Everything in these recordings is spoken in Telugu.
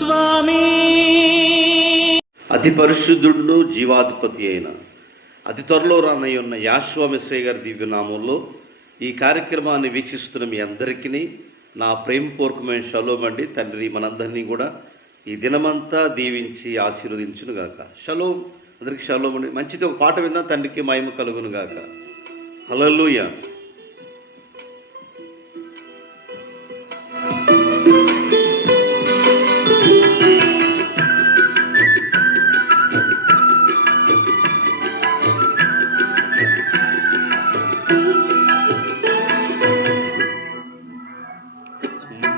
స్వామి. అతి పరిశుద్ధుడు జీవాధిపతి అయిన అతి త్వరలో రానయ్యున్న యాషువా మెస్సయ్య గారి దివ్యనామంలో ఈ కార్యక్రమాన్ని వీక్షిస్తున్న మీ అందరికీ నా ప్రేమపూర్వకమైన షలోమ్ అండి. తండ్రి మనందరినీ కూడా ఈ దినమంతా దీవించి ఆశీర్వదించును గాక. షలోమ్, అందరికీ షలోమ్ అండి. మంచిది ఒక పాట విందాం. తండ్రికి మహిమ కలుగును గాక. హల్లెలూయా.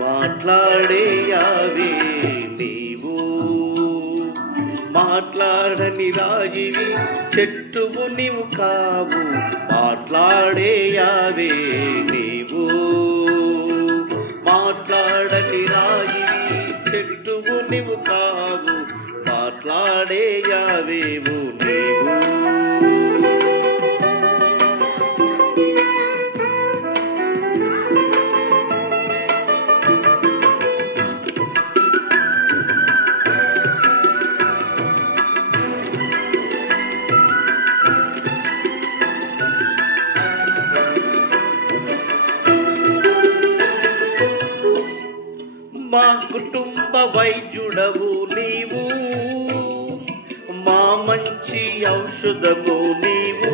మాట్లాడేయావే నీవు, మాట్లాడని రాయివి చెట్టువు నీవు కావు. మాట్లాడేయావే నీవు, మాట్లాడని రాయివి చెట్టువు నీవు కావు. మాట్లాడేయావేవు నీవు. మా కుటుంబ వైద్యుడవు నీవు, మా మంచి ఔషధము నీవు.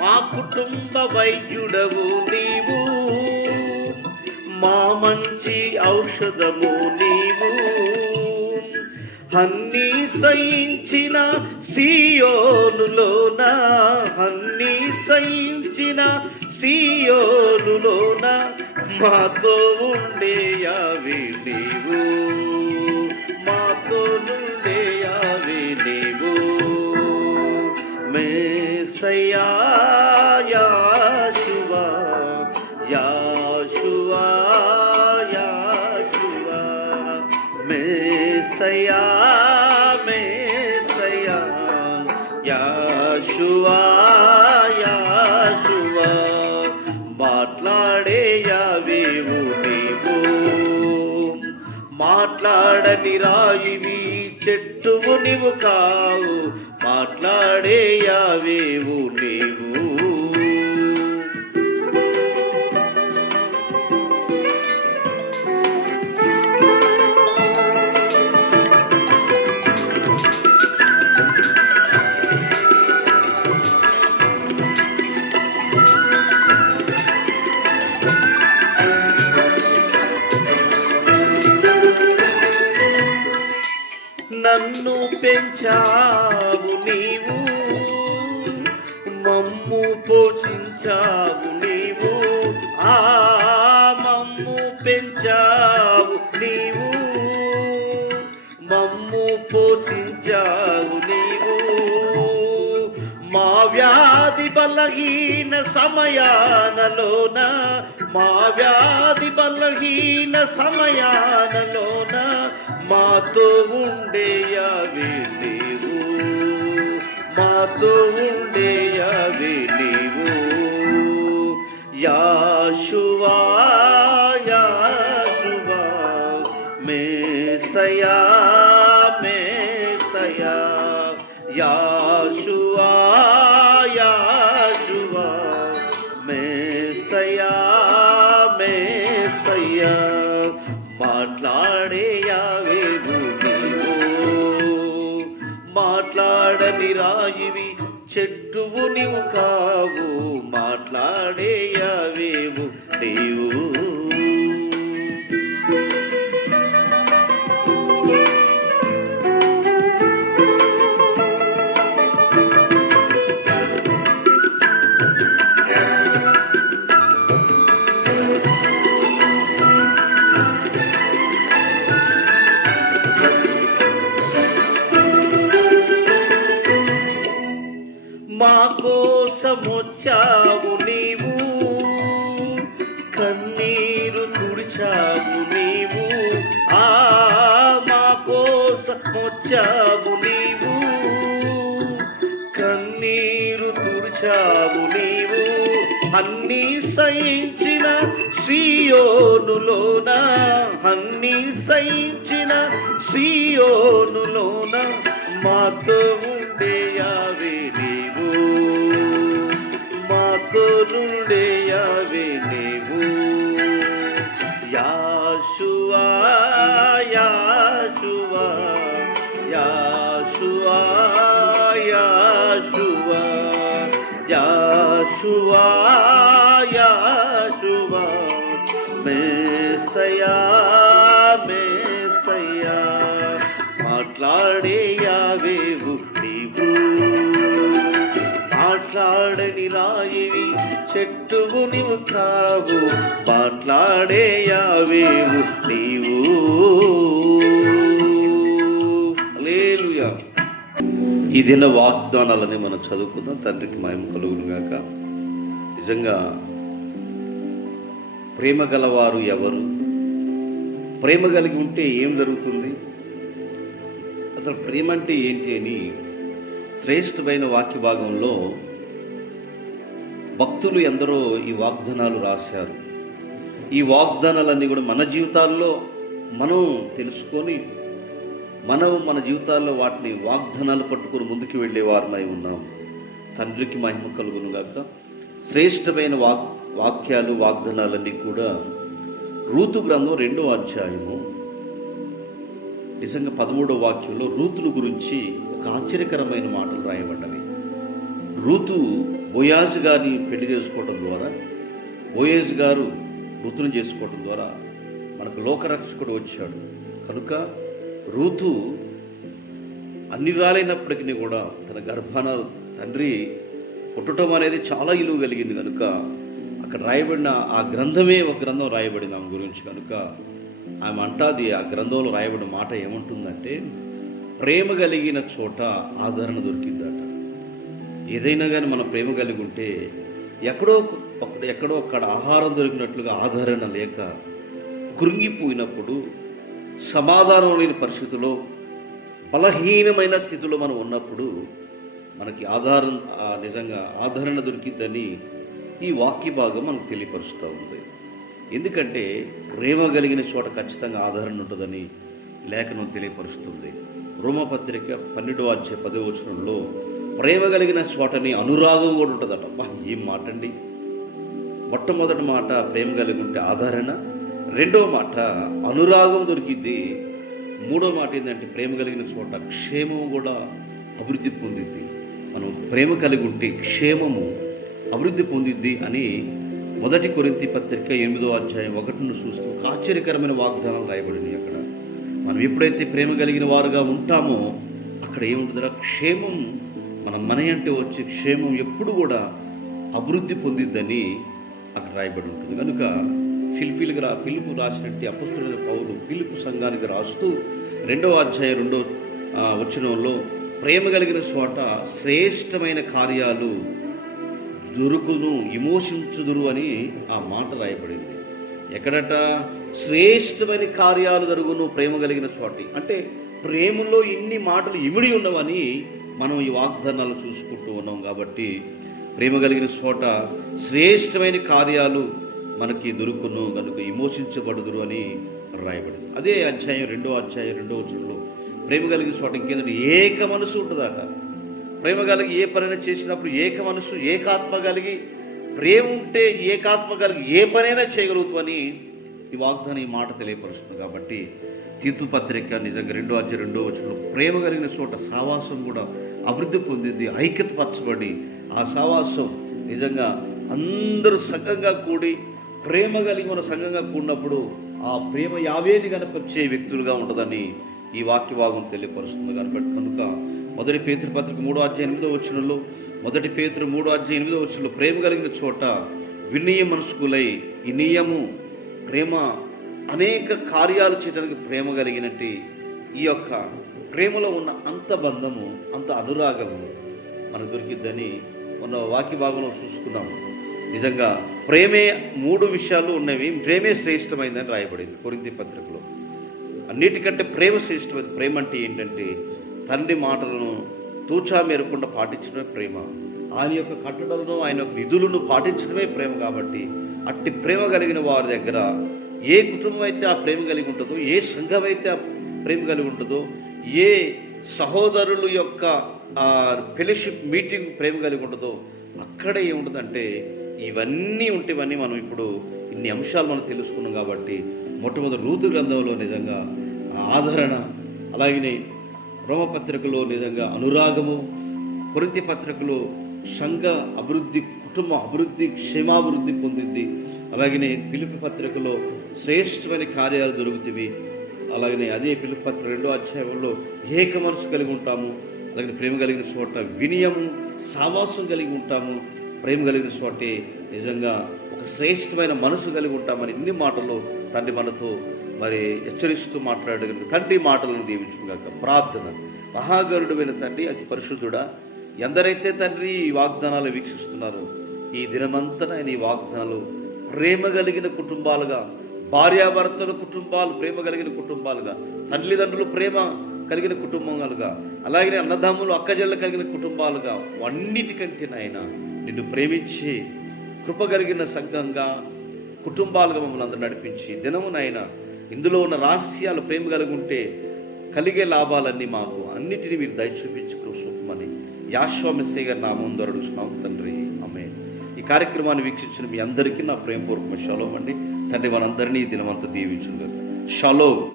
మా కుటుంబ వైద్యుడవు నీవు, మా మంచి ఔషధము నీవు. అన్నీ సహించిన సియోనులోన, అన్నీ సహించిన సియోనులోన మాతో ఉండేయావి నీవు, మాతో నుండేయావి నీవు. మెస్సయ్యా యాషువా, యాషువా, యాషువా. మెస్సయ్యా, మెస్సయ్యా, యాషువా, యాషువా. మాట్లాడేయావేవు నీవు, మాట్లాడని రాయివి చెట్టువు నీవు కావు. మాట్లాడేయావేవు నీవు. నన్ను పెంచావు నీవు, మమ్ము పోషించావు నీవు. మమ్ము పెంచావు నీవు, మమ్ము పోషించావు నీవు. మా వ్యాధి బలహీన సమయానలోన, మా వ్యాధి బలహీన సమయానలోన మాతో ఉండేయావి నీవు, మాతో ఉండేయావి నీవు. యాషువా, యాషువా, మెస్సయ్యా, మెస్సయ్యా. యాషువా, యాషువా, మెస్సయ్యా, మెస్సయ్యా. మాట్లాడేయావేవు నీవు, మాట్లాడని రాయివి చెట్టువు నీవు కావు. మాట్లాడేయావేవు నీవు. మా కోసమొచ్చావు నీవు, కన్నీరు తుడిచావు నీవు. మా కోసమొచ్చావు నీవు, కన్నీరు తుడిచావు నీవు. అన్నీ సహించిన సియోనులోన అన్ని సహించిన సియోనులోన మాతో ఉండే యావే నీవు, మాతో నుండే యావే నీవు. యాషువా యాషువా యాషువా యాషువా యాషువా యాషువా మేసయా మేసయా మాట్లాడే యావేవు నీవు, మాట్లాడని రాయివి చెట్టువు నీవు కావు, మాట్లాడే యావేవు నీవు. హల్లెలూయా. ఈ దిన వాగ్దానాలని మనం చదువుకుందాం. తండ్రికి మహిమ కలుగును గాక. నిజంగా ప్రేమ గలవారు ఎవరు? ప్రేమ కలిగి ఉంటే ఏం జరుగుతుంది? అసలు ప్రేమ అంటే ఏంటి అని శ్రేష్టమైన వాక్య భాగంలో భక్తులు ఎందరో ఈ వాగ్దానాలు రాశారు. ఈ వాగ్దానాలన్నీ కూడా మన జీవితాల్లో మనం తెలుసుకొని మన జీవితాల్లో వాటిని వాగ్దానాలు పట్టుకొని ముందుకు వెళ్ళేవారమై ఉన్నాం. తండ్రికి మహిమ కలుగును గాక. శ్రేష్టమైన వాక్యాలు వాగ్దానాలన్నీ కూడా రూతు గ్రంథం 2వ అధ్యాయము నిజంగా 13వ వాక్యంలో రూతును గురించి ఒక ఆశ్చర్యకరమైన మాటలు రాయబడ్డవి. రూతు బోయాజు గారిని పెళ్లి చేసుకోవడం ద్వారా, బోయాజు గారు రూతును చేసుకోవడం ద్వారా మనకు లోకరక్షకుడు వచ్చాడు. కనుక రూతు అన్ని రాలైనప్పటికీ కూడా తన గర్భాన తండ్రి పుట్టడం అనేది చాలా విలువ కలిగింది. కనుక అక్కడ రాయబడిన ఆ గ్రంథమే ఒక గ్రంథం రాయబడింది ఆమె గురించి. కనుక ఆమె అంటాది, ఆ గ్రంథంలో రాయబడిన మాట ఏమంటుందంటే, ప్రేమ కలిగిన చోట ఆదరణ దొరికిందట. ఏదైనా కానీ మనం ప్రేమ కలిగి ఉంటే ఎక్కడో అక్కడ ఆహారం దొరికినట్లుగా ఆదరణ లేక కృంగిపోయినప్పుడు, సమాధానం లేని పరిస్థితిలో, బలహీనమైన స్థితిలో మనం ఉన్నప్పుడు మనకి నిజంగా ఆదరణ దొరికిద్దని ఈ వాక్య భాగం మనకు తెలియపరుస్తూ ఉంది. ఎందుకంటే ప్రేమ కలిగిన చోట ఖచ్చితంగా ఆదరణ ఉంటుందని లేఖనం తెలియపరుస్తుంది. రోమపత్రిక 12వ అధ్యాయం 10వ వచనంలో ప్రేమ కలిగిన చోటని అనురాగం కూడా ఉంటుందట. ఏం మాట అండి! మొట్టమొదటి మాట ప్రేమ కలిగి ఉంటే ఆదరణ, రెండవ మాట అనురాగం దొరికిద్ది, మూడో మాట ఏంటంటే ప్రేమ కలిగిన చోట క్షేమము కూడా అభివృద్ధి పొందిద్ది. మనం ప్రేమ కలిగి ఉంటే క్షేమము అభివృద్ధి పొందిద్ది అని 1 కొరింథీ పత్రిక 8వ అధ్యాయం 1ను చూస్తూ ఒక ఆశ్చర్యకరమైన వాగ్దానాలు రాయబడినాయి. అక్కడ మనం ఎప్పుడైతే ప్రేమ కలిగిన వారుగా ఉంటామో అక్కడ ఏముంటుందో క్షేమం మన అంటే వచ్చే క్షేమం ఎప్పుడు కూడా అభివృద్ధి పొందిద్దని అక్కడ రాయబడి ఉంటుంది. కనుక ఫిలిప్పు రాసినట్టు అపొస్తలుడైన పౌలు ఫిలిప్పు సంఘానికి రాస్తూ 2వ అధ్యాయం 2వ వచనంలో ప్రేమ కలిగిన చోట శ్రేష్టమైన కార్యాలు దొరుకును, విమోచించుదురు అని ఆ మాట రాయబడింది. ఎక్కడట? శ్రేష్టమైన కార్యాలు జరుగును ప్రేమ కలిగిన చోటి. అంటే ప్రేమలో ఇన్ని మాటలు ఇమిడి ఉన్నవని మనం ఈ వాగ్దానాలు చూసుకుంటూ ఉన్నాం. కాబట్టి ప్రేమ కలిగిన చోట శ్రేష్టమైన కార్యాలు మనకి దొరుకును, కనుక విమోచించబడుదురు అని రాయబడింది. అదే అధ్యాయం 2వ అధ్యాయం 2వ వచనంలో ప్రేమ కలిగిన చోట ఇంకేంటంటే ఏక మనసు ఉంటుందట. ప్రేమ కలిగి ఏ పనైనా చేసినప్పుడు ఏక మనసు, ఏకాత్మ కలిగి ప్రేమ ఉంటే ఏకాత్మ కలిగి ఏ పనైనా చేయగలుగుతామని ఈ వాగ్దానం ఈ మాట తెలియపరుస్తుంది. కాబట్టి తీతు పత్రిక నిజంగా 2వ అధ్యాయం 2వ వచనంలో ప్రేమ కలిగిన చోట సావాసం కూడా అభివృద్ధి పొందింది, ఐక్యతపరచబడి ఆ సావాసం నిజంగా అందరూ సంఘంగా కూడి ప్రేమ కలిగి మన సంఘంగా కూడినప్పుడు ఆ ప్రేమ యావేని కనపరిచే వ్యక్తులుగా ఉంటుందని ఈ వాక్య భాగం తెలియపరుస్తుంది. కనుక 1 పేతురు పత్రిక 3వ అధ్యాయం 8వ వచనంలో 1 పేతురు 3వ అధ్యాయం 8వ వచనంలో ప్రేమ కలిగిన చోట వినయ మనస్కులై, ఈ నియము ప్రేమ అనేక కార్యాలు చేయడానికి ప్రేమ కలిగినట్టు ఈ యొక్క ప్రేమలో ఉన్న అంత బంధము, అంత అనురాగము మనకు దొరికిద్దని మన వాక్య భాగంలో చూసుకున్నాము. నిజంగా ప్రేమే 3 విషయాలు ఉన్నవి. ప్రేమే శ్రేష్టమైందని రాయబడింది కొరింథీ పత్రికలో. అన్నిటికంటే ప్రేమ శ్రేష్టమైంది. ప్రేమ అంటే ఏంటంటే తండ్రి మాటలను తూచా మేరకుండా పాటించడమే ప్రేమ. ఆయన యొక్క కట్టడలను, ఆయన యొక్క విధులను పాటించడమే ప్రేమ. కాబట్టి అట్టి ప్రేమ కలిగిన వారి దగ్గర ఏ కుటుంబం అయితే ఆ ప్రేమ కలిగి ఉంటుందో, ఏ సంఘం అయితే ఆ ప్రేమ కలిగి ఉంటుందో, ఏ సహోదరుల యొక్క ఫెలోషిప్ మీటింగ్ ప్రేమ కలిగి ఉంటుందో, అక్కడ ఏముంటుందంటే ఇవన్నీ ఉంటే, ఇవన్నీ మనం ఇప్పుడు ఇన్ని అంశాలు మనం తెలుసుకున్నాం కాబట్టి మొట్టమొదటి రూతు గ్రంథంలో నిజంగా ఆదరణ, అలాగనే రోమపత్రికలో నిజంగా అనురాగము, కొరింథీ పత్రికలో సంఘ అభివృద్ధి, కుటుంబ అభివృద్ధి, క్షేమాభివృద్ధి పొందింది. అలాగనే ఫిలిప్పీ పత్రికలో శ్రేష్టమైన కార్యాలు దొరుకుతాయి. అలాగనే అదే ఫిలిప్పీ పత్రిక 2వ అధ్యాయంలో ఏక మనసు కలిగి ఉంటాము. అలాగే ప్రేమ కలిగిన చోట వినయము, సావాసం కలిగి ఉంటాము. ప్రేమ కలిగిన చోటే నిజంగా ఒక శ్రేష్టమైన మనసు కలిగి ఉంటామని ఇన్ని మాటల్లో తండ్రి మనతో మరి హెచ్చరిస్తూ మాట్లాడగలిగిన తండ్రి మాటలను దీవించుగాక. ప్రార్థన. మహాగరుడైన తండ్రి, అతి పరిశుద్ధుడా, ఎందరైతే తండ్రి ఈ వాగ్దానాలు వీక్షిస్తున్నారో ఈ దినమంతా ఈ వాగ్దానాలు ప్రేమ కలిగిన కుటుంబాలుగా, భార్యాభర్తల కుటుంబాలు ప్రేమ కలిగిన కుటుంబాలుగా, తల్లిదండ్రులు ప్రేమ కలిగిన కుటుంబాలుగా, అలాగే అన్నదమ్ములు అక్కజెల్ల కలిగిన కుటుంబాలుగా, అన్నిటికంటే నాయన నిన్ను ప్రేమించి కృప కలిగిన సంఘంగా, కుటుంబాలుగా మమ్మల్ని అందరూ నడిపించి దినము నాయన ఇందులో ఉన్న రహస్యాలు ప్రేమ కలిగి ఉంటే కలిగే లాభాలన్నీ మాకు అన్నిటినీ మీరు దయ చూపించి కృపమని యాషోవా మెస్సీయ గారి నామం ద్వారా అడుగుతున్నాం తండ్రి, ఆమేన్. ఈ కార్యక్రమాన్ని వీక్షించిన మీ అందరికీ నా ప్రేమపూర్వక షలోమ్ అండి. తండ్రి మనందరినీ ఈ దినమంతా దీవించును గాక. షలోమ్.